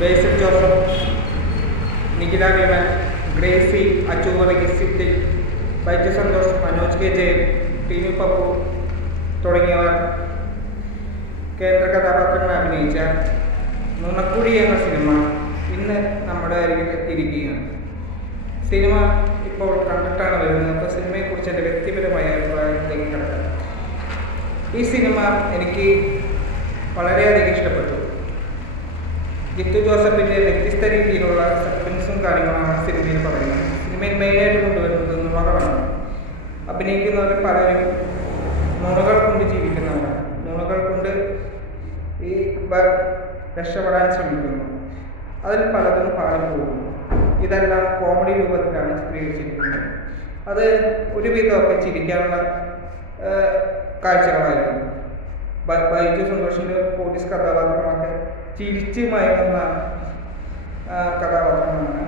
ബേസിൽ ജോസഫ്, നിഖില വിമൽ, ഗ്രേസി, അച്ചു വർഗീസ്, സിറ്റി, ബൈജു സന്തോഷ്, മനോജ് കെ ജയൻ, ടീനു പപ്പു തുടങ്ങിയവർ കേന്ദ്ര കഥാപാത്രങ്ങളെ അഭിനയിച്ച നുണക്കുഴി എന്ന സിനിമ ഇന്ന് നമ്മുടെ അരികിൽ എത്തിയിരിക്കുകയാണ്. സിനിമ ഇപ്പോൾ കണ്ടിട്ടാണ് വരുന്നത്. അപ്പോൾ സിനിമയെക്കുറിച്ച് എൻ്റെ വ്യക്തിപരമായ അഭിപ്രായത്തിലേക്ക് കിടക്കാം. ഈ സിനിമ എനിക്ക് വളരെയധികം ഇഷ്ടപ്പെട്ടു. ജിത്തു ജോസഫിൻ്റെ വ്യത്യസ്ത രീതിയിലുള്ള സസ്പെൻസും കാര്യങ്ങളാണ് സിനിമയിൽ പറയുന്നത്. സിനിമയിൽ മെയിനായിട്ട് കൊണ്ടുവരുന്നത് നുണകളാണ്. അഭിനയിക്കുന്നവർ പലരും നുണകൾ കൊണ്ട് ജീവിക്കുന്നവരാണ്. നുണകൾ കൊണ്ട് ഈ രക്ഷപ്പെടാൻ ശ്രമിക്കുന്നു. അതിൽ പലതും പാടിപ്പോകുന്നു. ഇതെല്ലാം കോമഡി രൂപത്തിലാണ് ചിത്രീകരിച്ചിരിക്കുന്നത്. അത് ഒരുവിധമൊക്കെ ചിരിക്കാനുള്ള കാഴ്ചകളായിരുന്നു. ബൈജു സന്തോഷിൻ്റെ പോലീസ് കഥാപാത്രങ്ങളൊക്കെ ചിരിച്ച് മയങ്ങുന്ന കഥാപാത്രങ്ങളാണ്.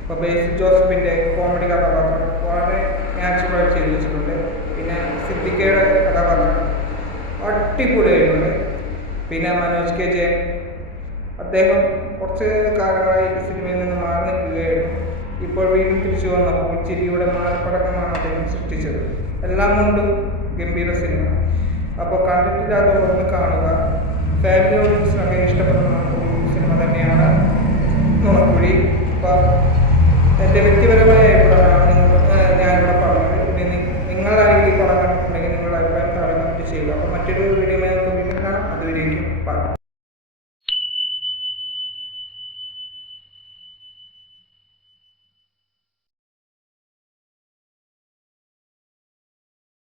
ഇപ്പോൾ ബേസിൽ ജോസഫിൻ്റെ കോമഡി കഥാപാത്രം വളരെ നാച്ചുറലായിട്ട് ചെയ്തു വെച്ചിട്ടുണ്ട്. പിന്നെ സിദ്ദിഖയുടെ കഥാപാത്രം അടിപൊളിയായിട്ടുണ്ട്. പിന്നെ മനോജ് കെ ജയൻ, അദ്ദേഹം കുറച്ച് കാലങ്ങളായി സിനിമയിൽ നിന്ന് മാറി നിൽക്കുകയായിരുന്നു. ഇപ്പോൾ വീണ്ടും തിരിച്ചു വന്നപ്പോൾ ചിരിയുടെ മാനപ്പടക്കമാണ് അദ്ദേഹം സൃഷ്ടിച്ചത്. എല്ലാം കൊണ്ടും ഗംഭീര സിനിമ. അപ്പോൾ കണ്ടിട്ടില്ലാത്തവരൊന്ന് കാണുക. ഫാമിലി ഓഡിയൻസിനൊക്കെ ഇഷ്ടപ്പെട്ട